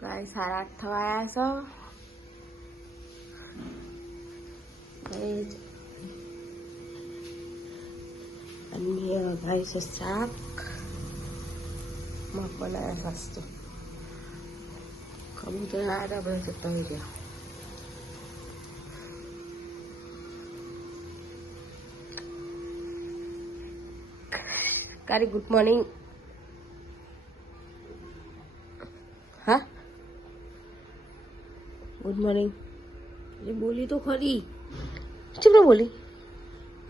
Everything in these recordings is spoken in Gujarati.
ગાય સારા આઠ થવા આવ્યા છે. અને ભાઈ છે શાક. માં બનાવ્યા સસ્તો કબૂતર આવ્યા બધા જતા ગુડ મોર્નિંગ હા ગુડ મોર્નિંગ એ બોલી તો ખરી. ચેમ બોલી?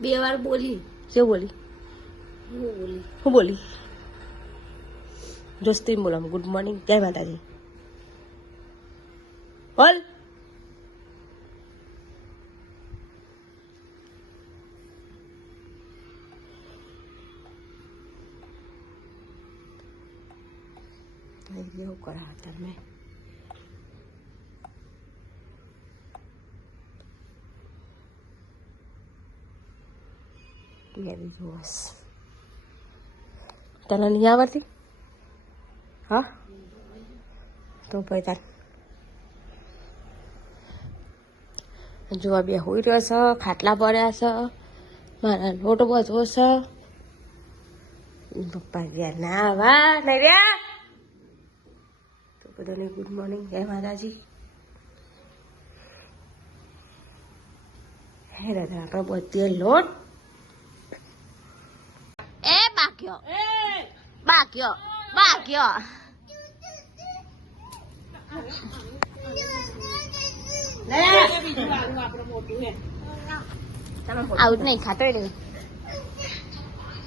બે વાર બોલી. જે બોલી? હું બોલી? હું બોલી? જસ્તી બોલામ. ગુડ મોર્નિંગ જય માતાજી. બોલ. એવું કરા તમે? મેં મેરી જોશ તને નહીં આવડતી હા તો ભાઈ તાર જોવા બે હોઈ રહ્યો છે ખાટલા પડ્યા છે મારા લોટ બધો છે પપ્પા ગયા ના વા નહીં રહ્યા તો બધાને ગુડ મોર્નિંગ હે માતાજી હે દાદા આપણે બધે લોટ બાક્યો. બાક્યો. બાક્યો. આવું જ નહીં ખાતો રે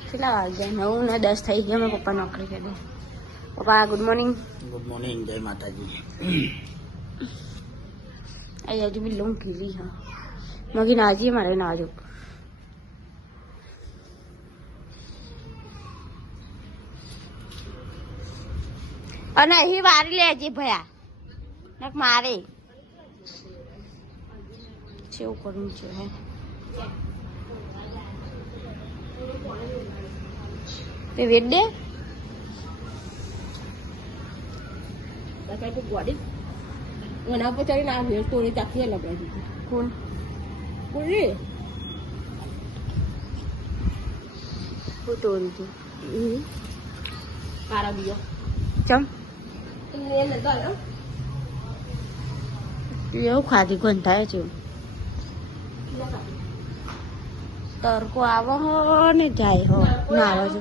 કેટલા વાગ્યા નવ ને દસ થઈ ગયા. મેં પપ્પા નોકરી કરી પપ્પા ગુડ મોર્નિંગ. ગુડ મોર્નિંગ જય માતાજી. અહીંયા હજુ બી લઉં કીધી હા. મગી નાજી મારે નાજો અને અહીં વારી લેજે ભયા. નક મારે. કેવું કરવું છે હે? તે વેટ દે એના પર ચડીને ના ભેળ તોડી ચાખી લગાવી દીધી કોણ? પૂરી હું તોડી તું કારા બીજો ચમ. એને તો એવું ખાધી ગંધાય છે તડકો આવો હો ને જાય હો ના આવે છે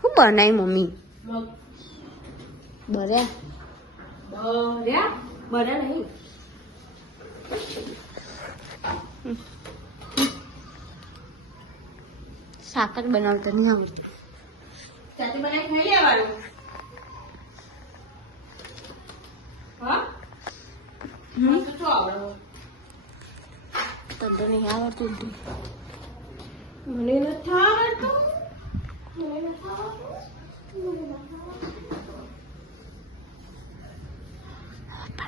શું બનાવી મમ્મી બર્યા બર્યા બર્યા નહીં શાક જ બનાવતા નહીં આવડતું. ચાચી બનાવી ખાઈ લેવાનું તને નહીં આવડતું તું. મને નથી આવડતું. મને નથી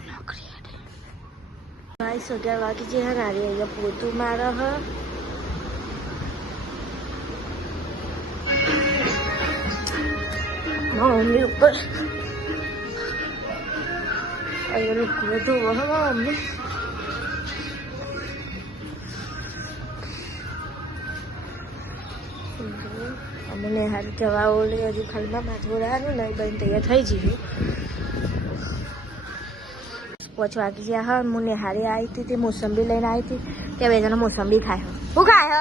નોકરી અગિયાર વાગે જે હા ગાડી અહીંયા પોતું મારા હ. મમ્મી ઉપર. અહીંયા લુકડો ધોવો હે મારા અમને હાલ દવા ઓલી હજુ ખાલીમાં માથું રહ્યા નહીં બહેન તૈયાર થઈ જઈએ. પાંચ વાગી ગયા હા હું નિહારી આવી હતી તે મોસંબી લઈને આવી હતી. ત્યાં બે જણા મોસંબી ખાય હું. ખાય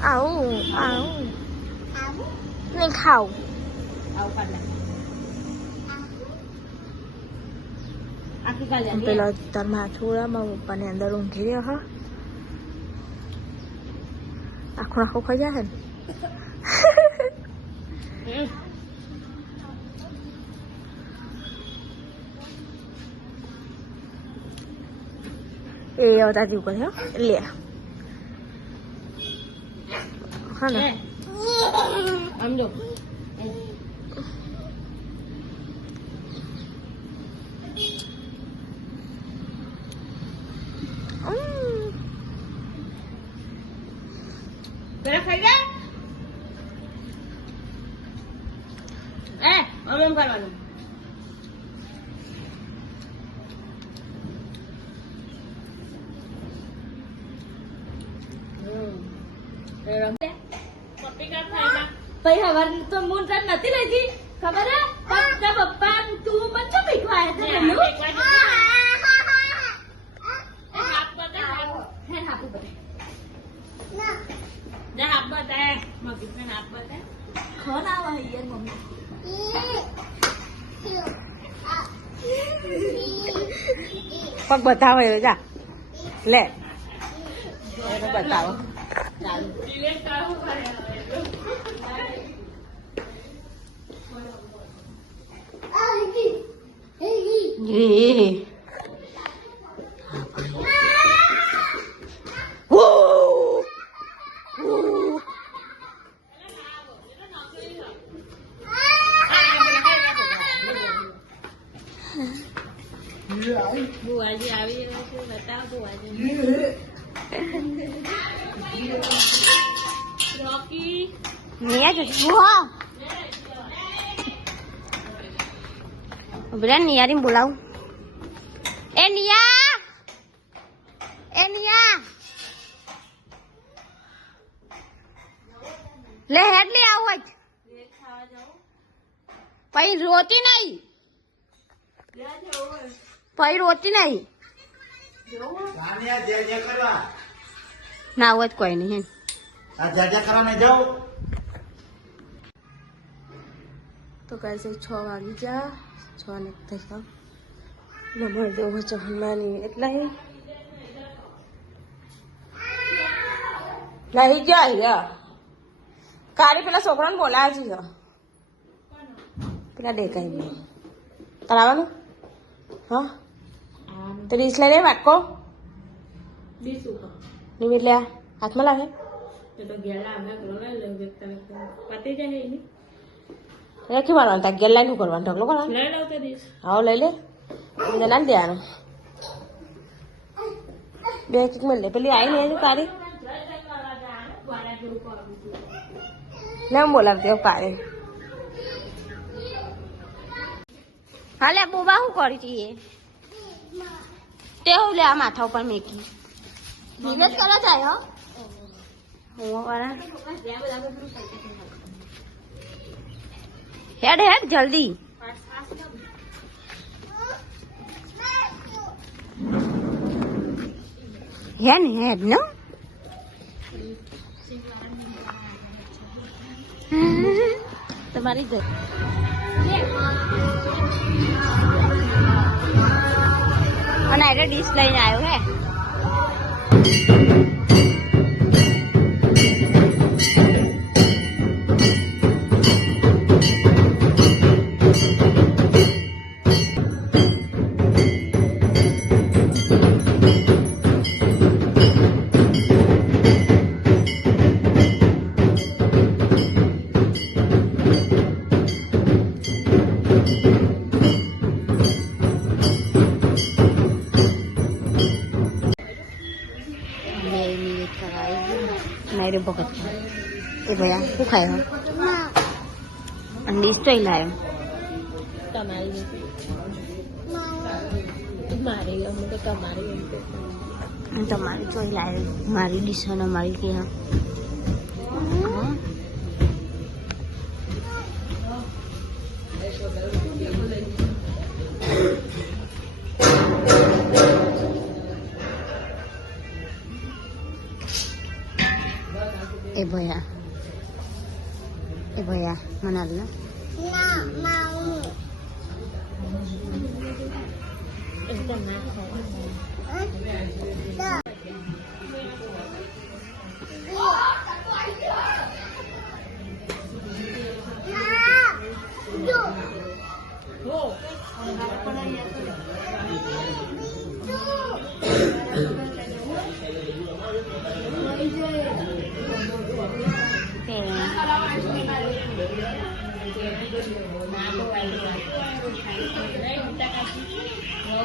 આવું આવું નહીં ખાવું પેલા તાર માથું ઉડા અંદર ઊંઘી રહ્યો હા આખું આખું ખાઈ જાય એ આવતા જીવ કરે હો લે હા ને આમ જો ઉમ. પેલા ખાઈ જા એ આમ એમ કરવાનું હમ. એ રમતે. પપ્પી કાં ખાઈ જા? પછી હવાર તો મૂન તને નથી લેતી ખબર હે પપ્પા પપ્પા તું મને શું શીખવાય છે ને તને? હાથ એકવાર જશે. એ હાથ બતાય, હાથ. હે હાથું બતાય. જા હાથ બતાય. મગજને હાથ બતાય. ખોન આવે યાર મમ્મી પગ બતાવો એ જા લે એને બતાવો ચાલુ એ બુઆજી આવી રહ્યો છે બતાવો બુઆજી રોકી નિયા જો વાહ ઉભરે નિયારી બોલાવું એ નિયા એ નિયા લે હેડ લે આવું જ પછી રોતી નહીં પછી રોતી નહીં સાનિયા જય જય કરવા ના આવું જ કોઈ નહીં તો કહે છે છ વાગી જા છ ને એક થઈ જાવ નંબર દેવો ચહનાની નહીં ગયા યા કાળી પેલા છોકરાને બોલાવે છે પેલા નહીં. કરાવવાનું હા? એટલે આ હાથમાં લાગે એટલે શું મારવાનું તાર ગેર લાઈન કરવાનું ઢગલો કરવાનું હા લઈ લે એને ના દેવાનું બે ચીક મળી લે પેલી આવી નહીં તારી ને હું બોલાવતી પારે હાલે બોબા શું કરી છીએ તે હું લે, આ માથા ઉપર મેકી મહેનત કરો થાય હો. હું હેડ હેડ, જલ્દી. હેડ હેડ, નો. તમારી અને એટલે ડીશ લઈને આવ્યો હે. અને ડીશ તો લાવ્યો તમારી મારી અમે તો તમારી એમ તો અને તમારી ચોઈ લાવ્યો મારી ડીશ અને મારી કે હા હા. એ ભયા એ ભયા મને હાલ ને એકદમ ના ખાય તે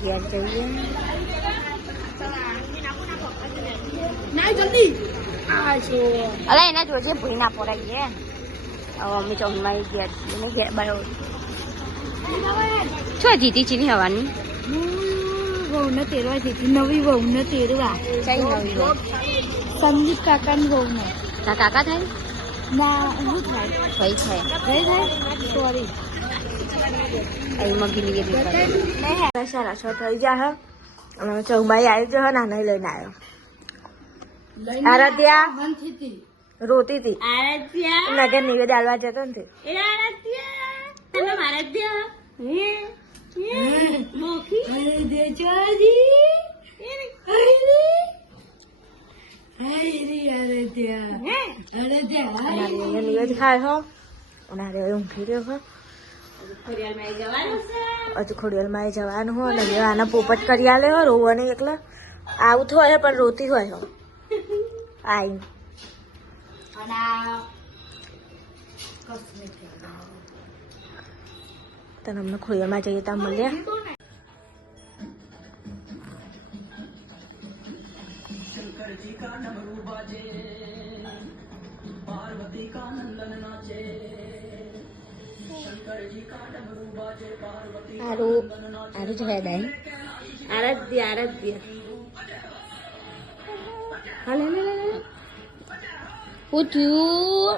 જઈએ ના જલ્દી આ જો અલા એને જોજે ભૂઈ ના પડાઈએ હવે અમે ચોકમાં ઘેર છીએ ને ઘેર બરાબર છો જીતી ચીની હવાની વહુને તેરવા જતી નવી વહુને તેરવા ચાઈ નવી હોય સંદીપ કાકાની વહુને તા કાકા થાય ના શું થાય ભાઈ થાય કઈ થાય સોરી અહીં મગીની કે દીકરી સારા છ થઈ ગયા હે અને ચૌબાઈ આવી ગયો નાના લઈને આવ્યો આરાધ્યા મન થતી રોતી હતી આરાધ્યા નગર નિવેદ આલવા જતો ને તે. એ આરાધ્યા તને આરાધ્યા હે મોખી અરે દે ચાજી અરે અરે આરાધ્યા હે આરાધ્યા અને આ નિવેદ ખાય હો અને આ રહ્યો ઊંઘી રહ્યો હજુ ખોડિયાલમાં જવાનું હોય અને હવે આના પોપટ કરી આલે હો રોવાની એકલા. આવું હોય પણ રોતી હોય આઈ. તને અમને ખોડિયામાં જઈએ ત્યાં મળ્યા. સારું સારું જ હોય દાઈ આરાધ્ય આરાધ્ય હાલે લે લે લે હું થયું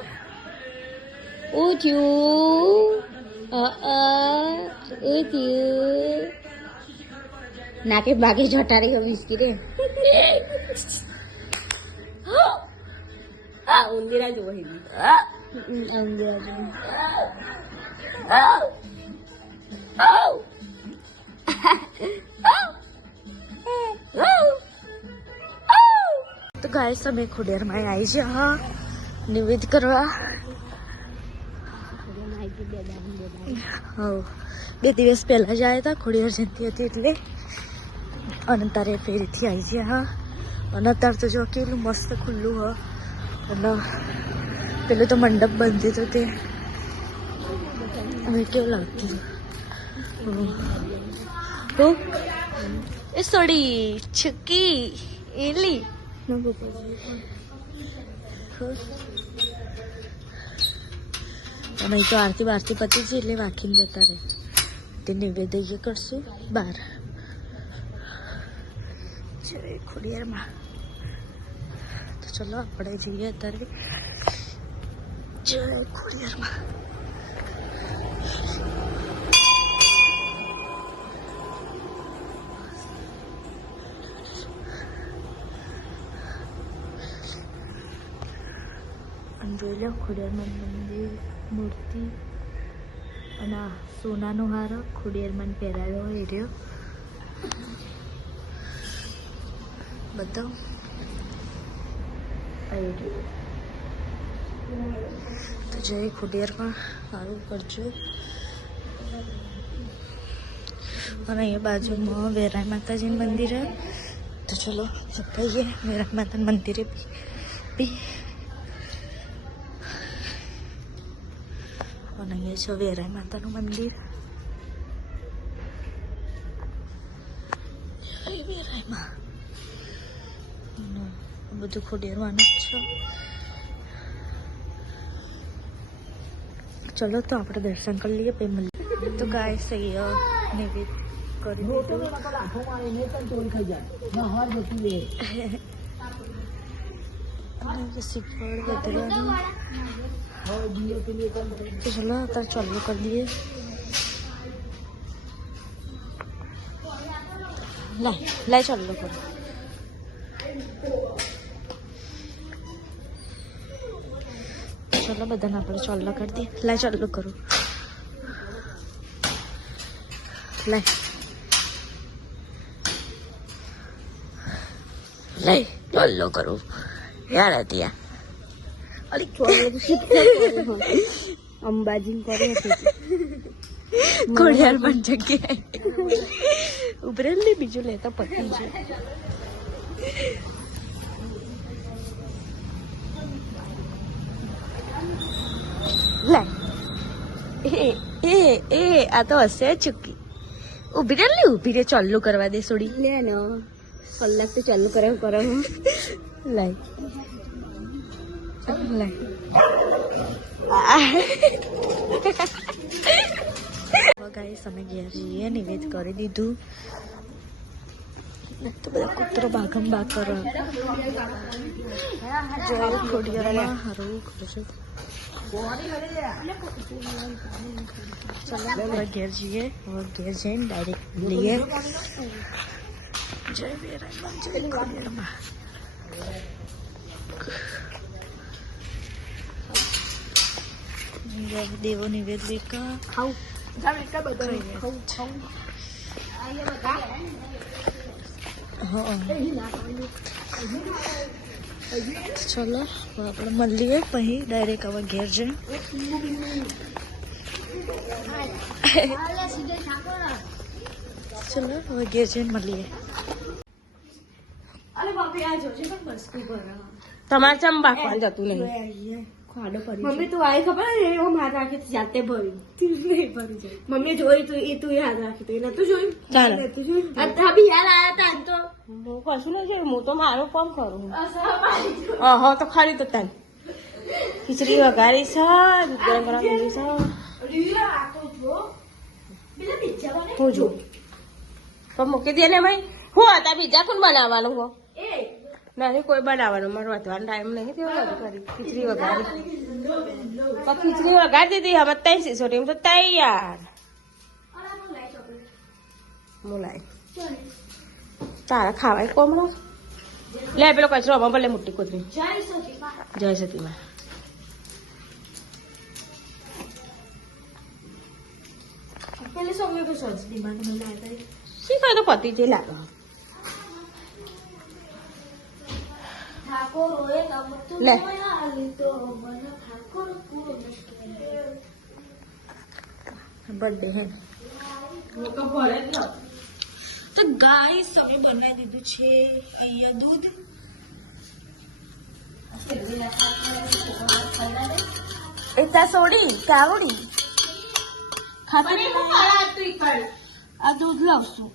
અ થયું નાકે બાગે જટા રહી વિસ્કી રે આ ઉંદીરા જો વહી તો ગાય તમે ખોડિયારમાં આવી છે હા. નિવેદ કરવા. બે દિવસ પહેલા જ આવ્યા હતા ખોડિયાર જયંતિ હતી એટલે. અને તારે ફેરીથી આવી છે હા. અને અત્યારે તો જો કેટલું મસ્ત ખુલ્લું, હ. અને પેલું તો મંડપ બંધ હતો તે કેવું લાગતું તો એ સોડી છુકી એલી અમે તો આરતી બારતી પતી છે એટલે વાંકીને જતા રહે તે નિવેદય કરશું બાર ખોડિયારમાં તો ચલો આપણે જઈએ અત્યારે જય ખોડિયારમાં જોઈ લો, ખોડિયારમાં મંદિર, મૂર્તિ અને સોનાનો હાર, ખોડિયારમાં પહેરાયો હોય રહ્યો. બધો તો જય ખોડિયારમાં સારું કરજો. અને અહીંયા બાજુમાં વેરાય માતાજીનું મંદિર તો ચલો જઈએ વેરાય માતાના મંદિરે બી અને અહીંયા છે વેરાય માતાનું મંદિર વેરાયમાં બધું ખોડેરવાનું જ છે ચલો તો આપણે દર્શન કરી લઈએ પછી મળીએ તો ગાય સહી નિવેદ કરી દીધું અને પછી ફળ चलो तर चालू कर ચાલુ કરી દઈએ લાય લાય ચાલુ ચલો બધાને આપણે ચાલુ કરી દઈએ લે ચાલુ કરું લે લાય ચોલ્લો કરું યાર હતી અંબાજી કરે ઘોડિયાર પણ જગ્યાએ. ઉભરેલ ને બીજું લેતા પતિ છે. લાય એ એ એ આ તો હશે ચૂકી. ઊભી રે લે ઊભી રે ચાલુ કરવા દે સોડી. લે ને કલાક તો ચાલુ કરે કરે હું લાય લાય ગાઈસ અમે ગયા છીએ નિવેદ કરી દીધું તો બધા કૂતરો ભાગમ ભાગ કરો જોયું ખોડિયારમાં હારું કરશે ચાલો હવે ઘેર જઈએ હવે ઘેર જઈને ડાયરેક્ટ લઈએ જય વીરામાં જય ખોડિયારમાં દેવો નિવેદ લેકા ખાવું જાવ એટલા બધા ખાવું ખાવું હા. ચલો આપણે મળીએ પછી. ડાયરેક્ટ હવે ઘેર જઈને. ચલો હવે ઘેર જઈને મળીએ. તમારે ચમ બાકવા જતું નહીં? મમ્મી તું આવી ખબર ને? એવો હાથ રાખી તું જાતે ભરી. મમ્મી જોઈ તું એ તું યાદ રાખી તું. નતું જોયું? ચાલો. નતું જોયું? બી યાદ આયા તા તો. હું કશું નહીં જોયું હું તો મારું કામ કરું. હા તો ખરી તો તને. ખીચડી વઘારી ગરમ છે. હું જો. તો મૂકી દે ને ભાઈ. હું હતા બીજા કોણ બનાવવાનું હો? નહીં કોઈ બનાવવાનું મારો વધવાનો ટાઈમ નહીં થયો કરી. ખીચડી વઘારી. તો ખીચડી વઘારી દીધી હમ ત્યાં સીસો ટીમ તો તૈયાર. મુલાય. તારા ખાવાય કોમળો? લે પેલો કચરો આમાં ભલે મોટી કોથળી. જય સતીમાં શી કહે તો પતિ જે લાગે. લે. બર્થડે હે તો ગાય અમે બનાવી દીધું છે અહીંયા દૂધ. એ તા સોડી કાવડી આ દૂધ લાવશું.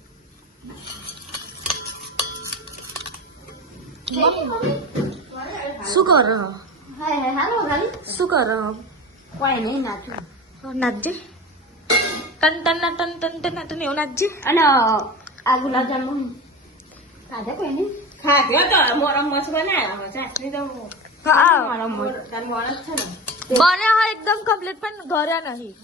શું કરો? શું કરો? કોઈ નહીં નાખ્યું નાચજે. ટન ટન ના ટન ટન ટન ના ટન એવું નાચજે. અને આ ગુલાબ જાંબુ ખાધા કોઈ નહીં? ખાધ્યો તો મસ્ત બનાવ્યો. તો છે ને. બને હા એકદમ કમ્પ્લીટ પણ ઘરે નહીં.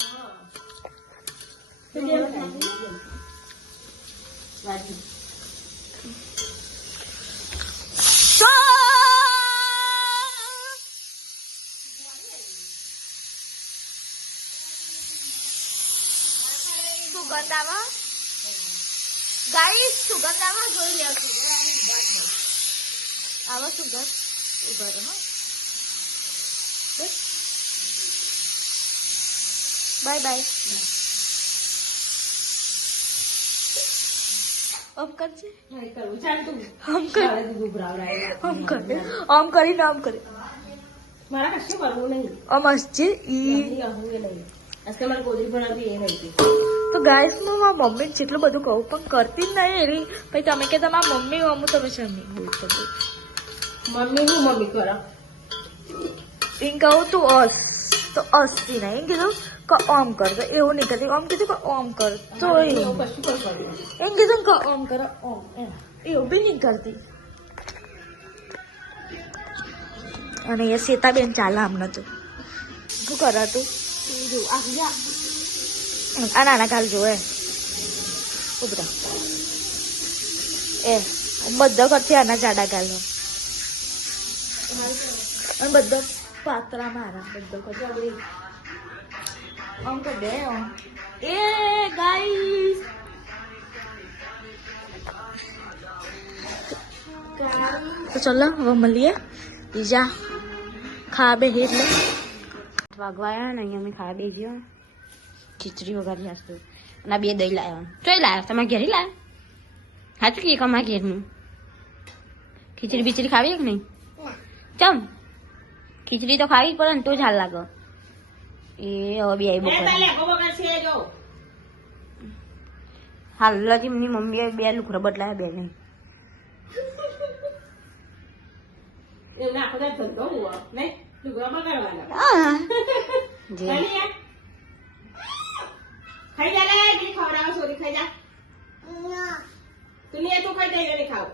સુગંધ આવા ગાઈસ સુગંધ આવા જોઈ લે આવા સુગંધ ઊભા રહો બાય બાય. આમ કરજે. આમ કર. આમ કર. આમ કરીને આમ કરે. મારે કશું કરવું નહીં? આમ હસજે ઈ તો ગાઈસ હું મારા મમ્મીને જેટલું બધું કહું પણ કરતી જ નહીં એવી. પછી તમે કે તમારા મમ્મી હું તમે શમી મમ્મી હું મમ્મી કરો. એમ કહું તું અસ તો અસ્તી નહીં. એમ કીધું કે ઓમ કર. તો એવું નહીં કરતી ઓમ કીધું કે ઓમ કર. તો એમ કીધું કે ઓમ કર ઓમ એમ. એવું બી નહીં કરતી. અને એ સીતાબેન ચાલે આમ તો શું કરે તું જો આ નાના કાલ જોવે ઉભરા. એ બધો કરતી આના જાડા કાલનો. અને બધો પાત્રા મારા બધો કચો આમ તો બે એ ગાઈસ તો ચલો, હવે મળીએ. બીજા ખા બે એટલે વાગવાયા ને અહીંયા અમે ખા બે ગયો ખીચડી વગાડી હશે અને બે દહીં લાવ્યા ચોય લાવ્યા તમે ઘેરી લાવ્યા સાચું કે કમા ઘેરનું? ખીચડી બીચડી ખાવી કે નહીં? ચમ. ખીચડી તો ખાવી પડે ને તો જ હાલ લાગે. એ હવે બે આવી બપોર હાલ લજી એમની મમ્મીએ બે લુકડા બદલાયા બે નહીં ખાઈ જા લે ખવડાવો સોરી ખાઈ જા. તું તું ખાઈ જાય ખાવ.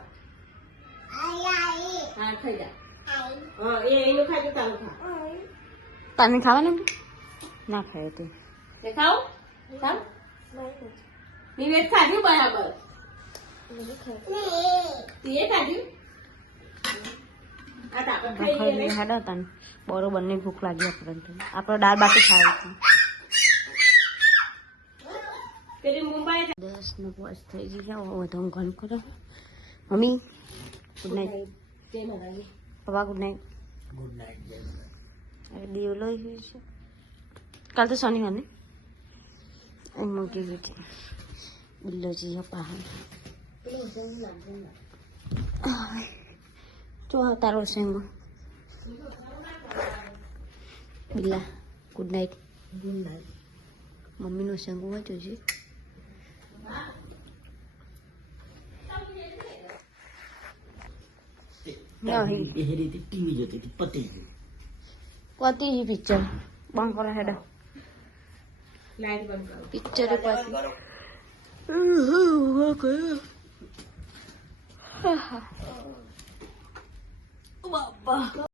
હા ખાઈ જા. હા એ એનું તું તારું ખા. તને ખાવાનું? ના ખાય તું. તે ખાવ? ખાવ? નિવેદ ખાધું બરાબર? તે ખાધું? આ તાપત ખાઈ ગયા ને. ખાડા તને. બરોબરની ભૂખ લાગી આપણને આપણે દાળ બાટી ખાવી હતી દસ નો પોચ થઈ ગયા. વધુ ઘણ કરો. મમ્મી ગુડ નાઇટ જય માતાજી. પપ્પા ગુડ નાઇટ ગુડ નાઇટ અરે દેવલો છે. કાલ તો શનિવાર ને? એમ મૂકી ગઈ હતી બિલ્લો જી પપ્પા હવે જો આ તારો સેંગો બિલ્લા ગુડ નાઇટ ગુડ નાઇટ મમ્મીનો સેંગો વાંચ્યો છે. નહીં બેહરી હતી ટીવી જોતી હતી પતી ગયું પતી પિક્ચર બંધ કરો હેડો લાઈટ બંધ કરો પિક્ચર પતી બાપા